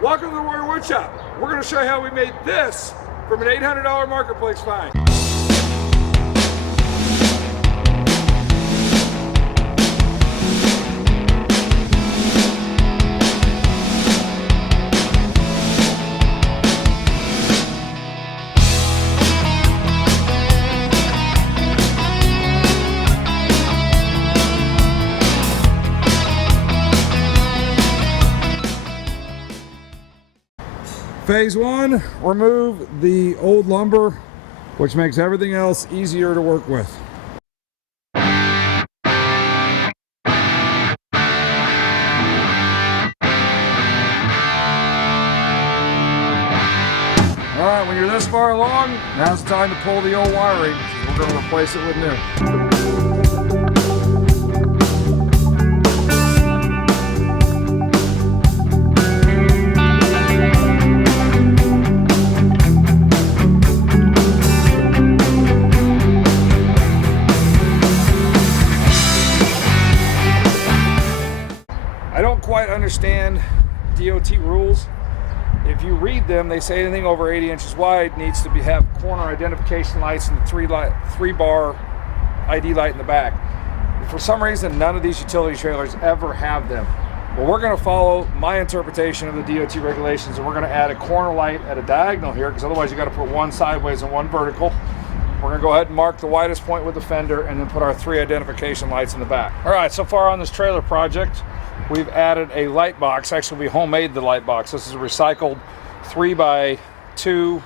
Welcome to the Warrior Woodshop. We're going to show you how we made this from an $800 marketplace find. Phase one, remove the old lumber, which makes everything else easier to work with. All right, when you're this far along, now's the time to pull the old wiring. We're going to replace it with new. I don't quite understand DOT rules. If you read them, they say anything over 80 inches wide needs to have corner identification lights and the three bar ID light in the back. For some reason, none of these utility trailers ever have them. Well, we're going to follow my interpretation of the DOT regulations, and we're going to add a corner light at a diagonal here, because otherwise you got to put one sideways and one vertical. We're going to go ahead and mark the widest point with the fender and then put our 3 identification lights in the back. All right, so far on this trailer project, we've added a light box. Actually, we homemade the light box. This is a recycled 4x2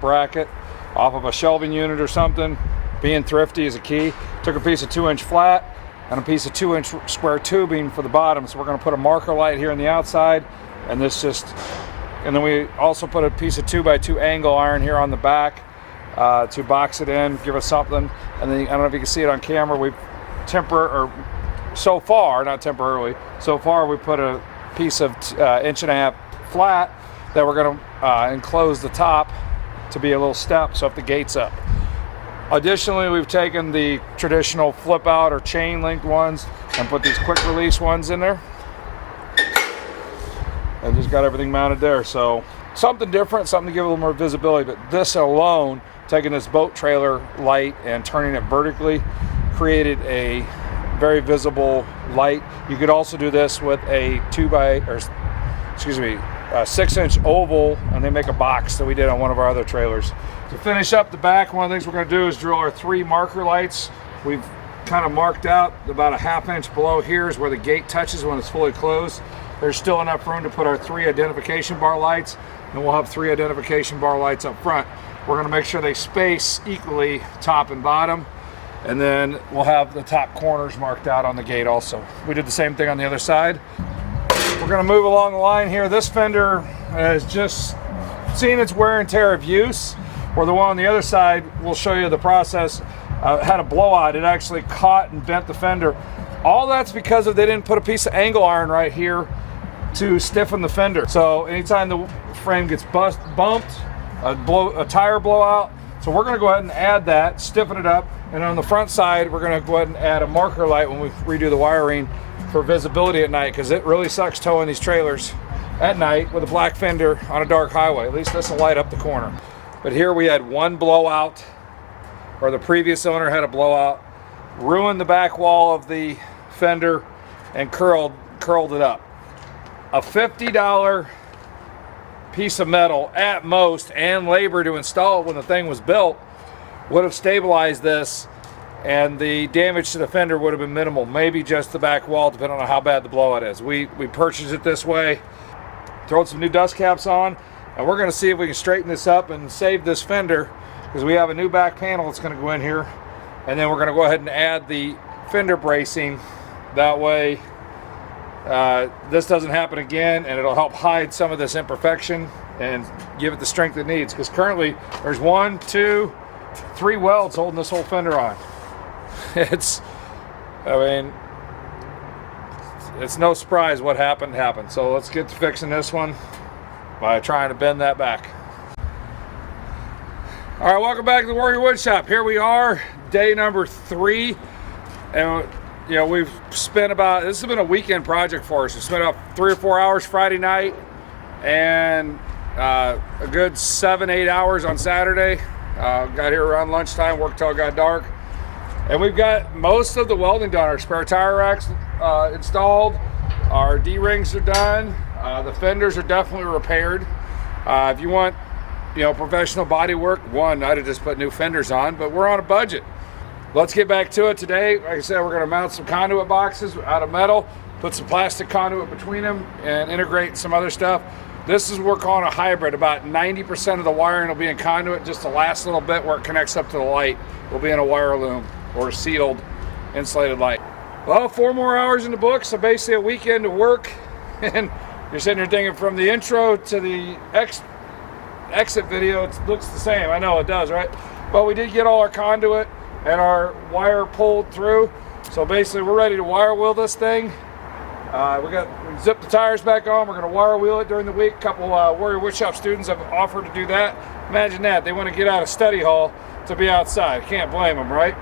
bracket off of a shelving unit or something. Being thrifty is a key. Took a piece of 2-inch flat and a piece of 2-inch square tubing for the bottom. So we're going to put a marker light here on the outside, and then we also put a piece of 2x2 angle iron here on the back to box it in, give us something. And then I don't know if you can see it on camera. We've so far we put a piece of 1.5 inch flat that we're going to enclose the top to be a little step, so if the gate's up. Additionally, we've taken the traditional flip out or chain link ones and put these quick release ones in there, and just got everything mounted there. So something different, something to give a little more visibility. But this alone, taking this boat trailer light and turning it vertically, created a very visible light. You could also do this with a 6-inch oval, and they make a box that we did on one of our other trailers. To finish up the back, one of the things we're going to do is drill our 3 marker lights. We've kind of marked out about a 1/2 inch below here is where the gate touches when it's fully closed. There's still enough room to put our 3 identification bar lights, and we'll have 3 identification bar lights up front. We're going to make sure they space equally top and bottom. And then we'll have the top corners marked out on the gate also. We did the same thing on the other side. We're going to move along the line here. This fender has just seen its wear and tear of use, where the one on the other side, we'll show you the process, had a blowout. It actually caught and bent the fender. All that's because they didn't put a piece of angle iron right here to stiffen the fender. So anytime the frame gets bumped, a tire blowout. So we're going to go ahead and add that, stiffen it up. And on the front side, we're going to go ahead and add a marker light when we redo the wiring for visibility at night, because it really sucks towing these trailers at night with a black fender on a dark highway. At least this will light up the corner. But here we had one blowout, or the previous owner had a blowout, ruined the back wall of the fender and curled it up. A $50 piece of metal at most, and labor to install it when the thing was built, would have stabilized this, and the damage to the fender would have been minimal. Maybe just the back wall, depending on how bad the blowout is. We purchased it this way, throwed some new dust caps on, and we're going to see if we can straighten this up and save this fender, because we have a new back panel that's going to go in here, and then we're going to go ahead and add the fender bracing. That way this doesn't happen again, and it'll help hide some of this imperfection and give it the strength it needs, because currently there's 1, 2, 3 welds holding this whole fender on. It's no surprise what happened. So let's get to fixing this one by trying to bend that back. All right, welcome back to the Warrior Woodshop. Here we are, day number 3, and you know, we've spent about, this has been a weekend project for us. We spent about 3 or 4 hours Friday night and a good 7-8 hours on Saturday. Got here around lunchtime, worked till it got dark. And we've got most of the welding done. Our spare tire racks installed. Our D-rings are done. The fenders are definitely repaired. If you want, you know, professional body work, I'd have just put new fenders on, but we're on a budget. Let's get back to it today. Like I said, we're gonna mount some conduit boxes out of metal, put some plastic conduit between them, and integrate some other stuff. This is what we're calling a hybrid. About 90% of the wiring will be in conduit. Just the last little bit where it connects up to the light will be in a wire loom or a sealed insulated light. Well, 4 more hours in the book, so basically a weekend of work. And you're sitting here thinking from the intro to the exit video, it looks the same. I know it does, right? But we did get all our conduit and our wire pulled through. So basically we're ready to wire wheel this thing. We zipped the tires back on. We're gonna wire wheel it during the week. A couple Warrior Woodshop students have offered to do that. Imagine that, they want to get out of study hall to be outside. Can't blame them, right?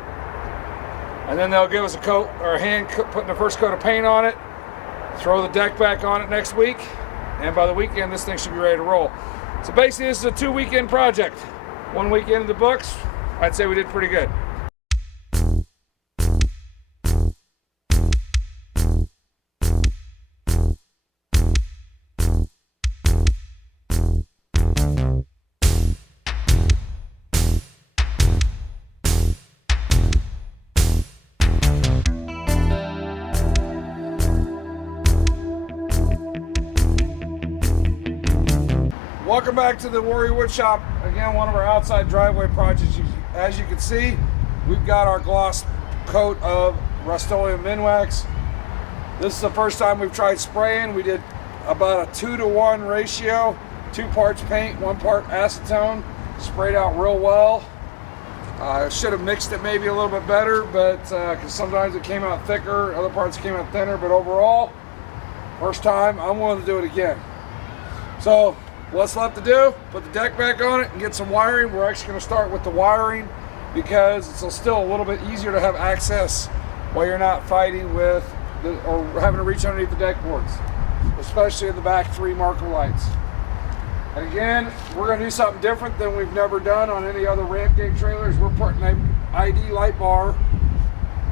And then they'll give us a coat or a hand putting the first coat of paint on it, throw the deck back on it next week, and by the weekend this thing should be ready to roll. So basically this is a 2-weekend project. 1 weekend in the books, I'd say we did pretty good. Welcome back to the Warrior Woodshop. Again, one of our outside driveway projects. As you can see, we've got our gloss coat of Rust-Oleum Minwax. This is the first time we've tried spraying. We did about a 2-to-1 ratio, 2 parts paint, 1 part acetone. Sprayed out real well. Should have mixed it maybe a little bit better, but because sometimes it came out thicker, other parts came out thinner. But overall, first time, I'm willing to do it again. So what's left to do? Put the deck back on it and get some wiring. We're actually going to start with the wiring because it's still a little bit easier to have access while you're not fighting with or having to reach underneath the deck boards, especially in the back 3 marker lights. And again, we're going to do something different than we've never done on any other ramp gauge trailers. We're putting an ID light bar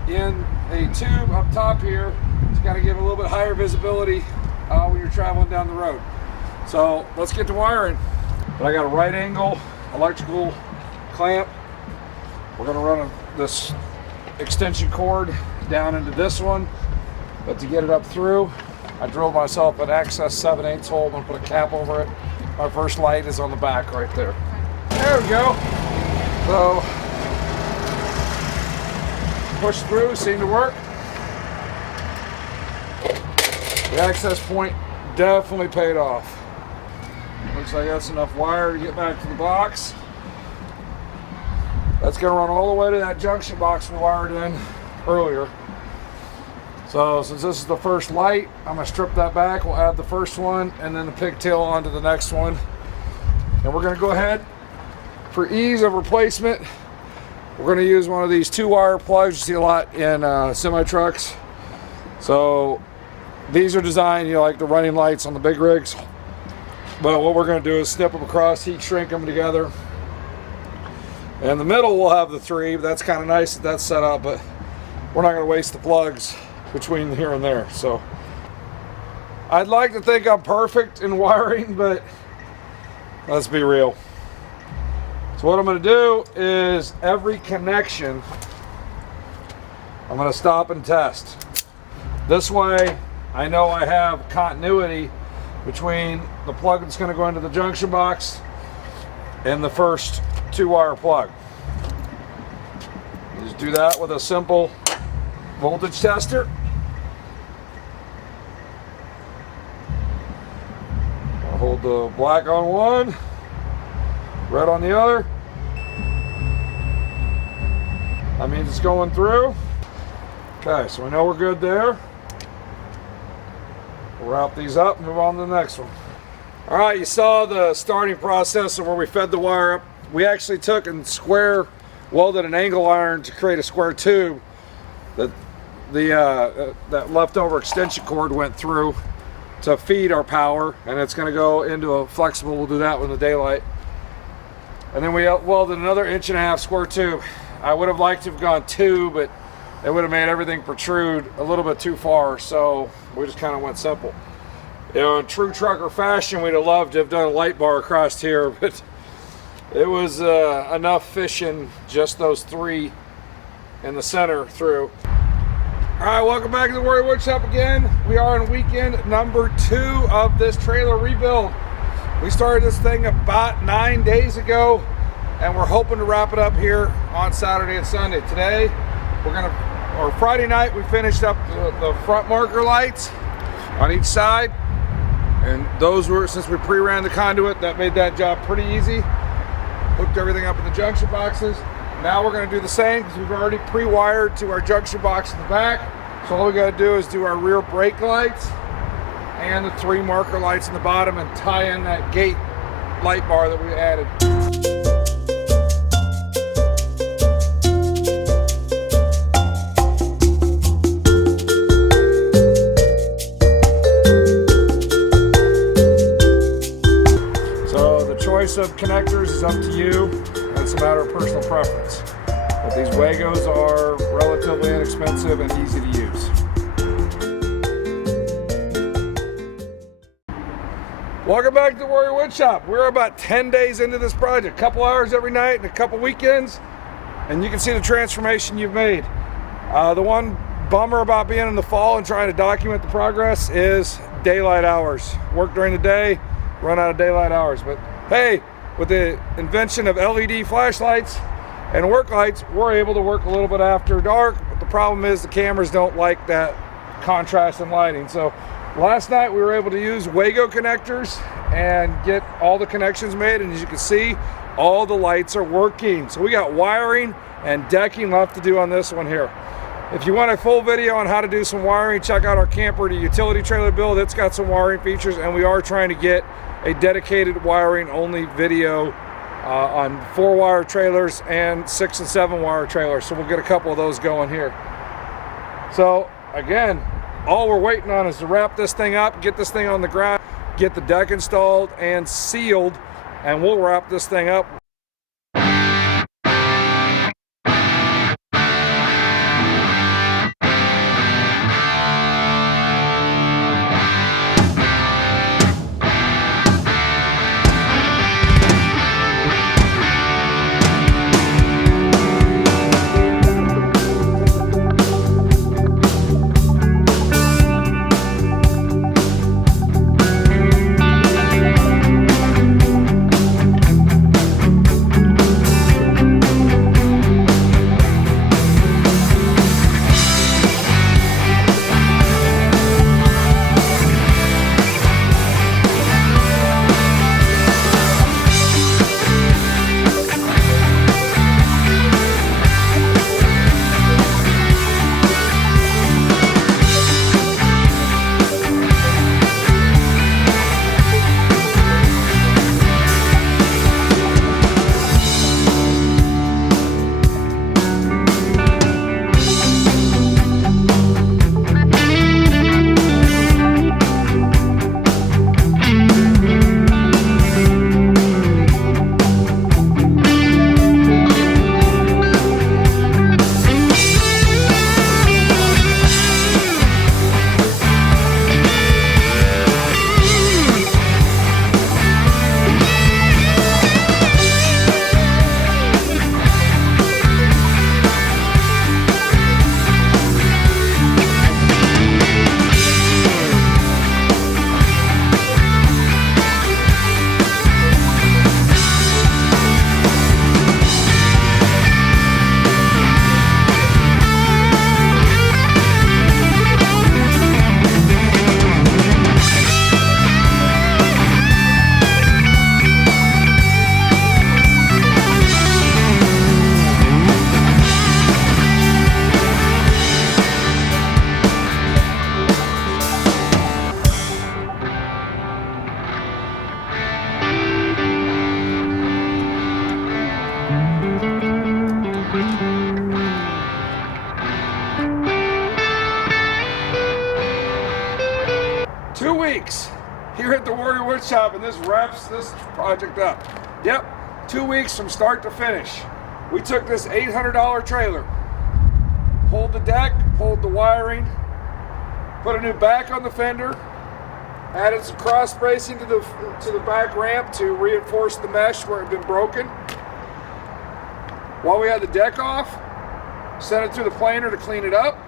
in a tube up top here to kind of give a little bit higher visibility when you're traveling down the road. So let's get to wiring. But I got a right angle electrical clamp. We're gonna run this extension cord down into this one. But to get it up through, I drilled myself an access 7/8 hole. I'm gonna put a cap over it. My first light is on the back right there. There we go. So push through, seemed to work. The access point definitely paid off. Looks like that's enough wire to get back to the box. That's going to run all the way to that junction box we wired in earlier. So since this is the first light, I'm going to strip that back. We'll add the first one and then the pigtail onto the next one. And we're going to go ahead, for ease of replacement, we're going to use one of these 2-wire plugs you see a lot in semi-trucks. So these are designed, you know, like the running lights on the big rigs. But what we're going to do is snip them across, heat shrink them together. And the middle will have the 3, but that's kind of nice that that's set up, but we're not going to waste the plugs between here and there. So I'd like to think I'm perfect in wiring, but let's be real. So what I'm going to do is every connection, I'm going to stop and test. This way I know I have continuity between the plug that's going to go into the junction box and the first 2-wire plug. You just do that with a simple voltage tester. I'll hold the black on one, red on the other. That means it's going through. Okay, so we know we're good there. We'll wrap these up and move on to the next one. All right, you saw the starting process of where we fed the wire up. We actually took and square welded an angle iron to create a square tube that that leftover extension cord went through to feed our power, and it's going to go into a flexible. We'll do that with the daylight. And then we welded another 1.5-inch square tube. I would have liked to have gone 2, but it would have made everything protrude a little bit too far, so we just kind of went simple. You know, in true trucker fashion, we'd have loved to have done a light bar across here, but it was enough fishing just those 3 in the center through. All right, welcome back to the Warrior Woodshop again. We are on weekend number 2 of this trailer rebuild. We started this thing about 9 days ago, and we're hoping to wrap it up here on Saturday and Sunday. Today, Friday night, we finished up the front marker lights on each side. And those were, since we pre-ran the conduit, that made that job pretty easy. Hooked everything up in the junction boxes. Now we're going to do the same because we've already pre-wired to our junction box in the back. So all we got to do is do our rear brake lights and the 3 marker lights in the bottom and tie in that gate light bar that we added. Of connectors is up to you. It's a matter of personal preference. But these Wagos are relatively inexpensive and easy to use. Welcome back to the Warrior Woodshop. We're about 10 days into this project, a couple hours every night and a couple weekends, and you can see the transformation you've made. The one bummer about being in the fall and trying to document the progress is daylight hours. Work during the day, run out of daylight hours. But hey, with the invention of LED flashlights and work lights, we're able to work a little bit after dark. But the problem is the cameras don't like that contrast in lighting. So last night we were able to use Wago connectors and get all the connections made. And as you can see, all the lights are working. So we got wiring and decking left to do on this one here. If you want a full video on how to do some wiring, check out our camper, the Utility Trailer build. It's got some wiring features, and we are trying to get a dedicated wiring only video on 4-wire trailers and 6- and 7-wire trailers. So we'll get a couple of those going here. So again, all we're waiting on is to wrap this thing up, get this thing on the ground, get the deck installed and sealed, and we'll wrap this thing up. here at the Warrior Wood Shop, and this wraps this project up. Yep, 2 weeks from start to finish. We took this $800 trailer, pulled the deck, pulled the wiring, put a new back on the fender, added some cross bracing to the back ramp to reinforce the mesh where it had been broken. While we had the deck off, sent it through the planer to clean it up,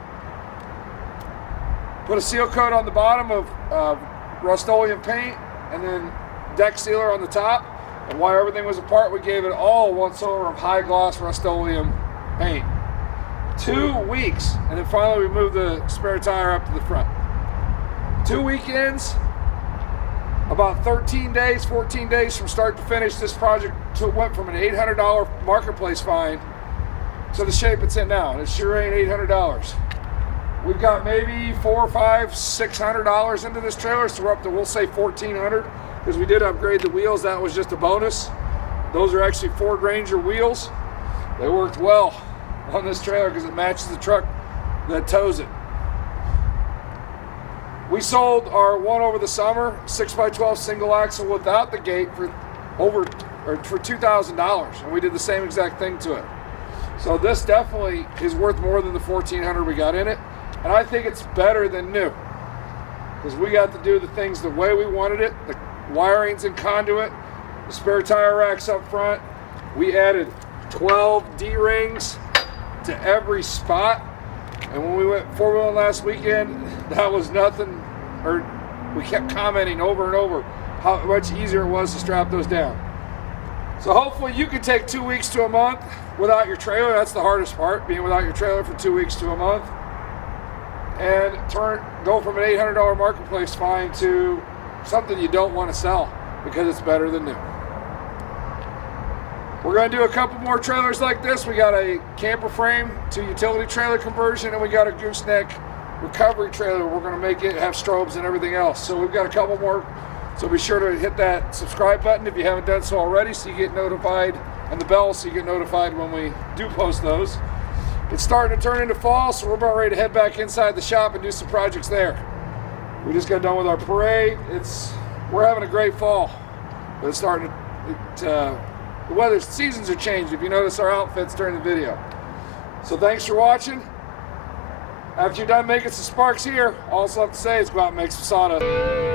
put a seal coat on the bottom of Rust-Oleum paint, and then deck sealer on the top. And while everything was apart, we gave it all once over of high gloss Rust-Oleum paint. 2 weeks, and then finally we moved the spare tire up to the front. 2 weekends, about 13 days, 14 days from start to finish. This project went from an $800 marketplace find to the shape it's in now, and it sure ain't $800. We've got maybe $400, $500, $600 into this trailer, so we're up to, we'll say $1,400, because we did upgrade the wheels. That was just a bonus. Those are actually Ford Ranger wheels. They worked well on this trailer because it matches the truck that tows it. We sold our one over the summer 6x12 single axle without the gate for $2,000, and we did the same exact thing to it. So this definitely is worth more than the $1,400 we got in it, and I think it's better than new because we got to do the things the way we wanted it. The wirings and conduit, the spare tire racks up front. We added 12 D-rings to every spot, and when we went four-wheeling last weekend, that was nothing, or we kept commenting over and over how much easier it was to strap those down. So hopefully you can take 2 weeks to a month without your trailer. That's the hardest part, being without your trailer for 2 weeks to a month, and go from an $800 marketplace find to something you don't want to sell because it's better than new. We're going to do a couple more trailers like this. We got a camper frame to utility trailer conversion, and we got a gooseneck recovery trailer. We're going to make it have strobes and everything else. So we've got a couple more. So be sure to hit that subscribe button if you haven't done so already, so you get notified, and the bell so you get notified when we do post those. It's starting to turn into fall, so we're about ready to head back inside the shop and do some projects there. We just got done with our parade. We're having a great fall, but it's starting to, the weather seasons are changed. If you notice our outfits during the video. So thanks for watching. After you're done making some sparks here, all I have to say is go out and make some solder.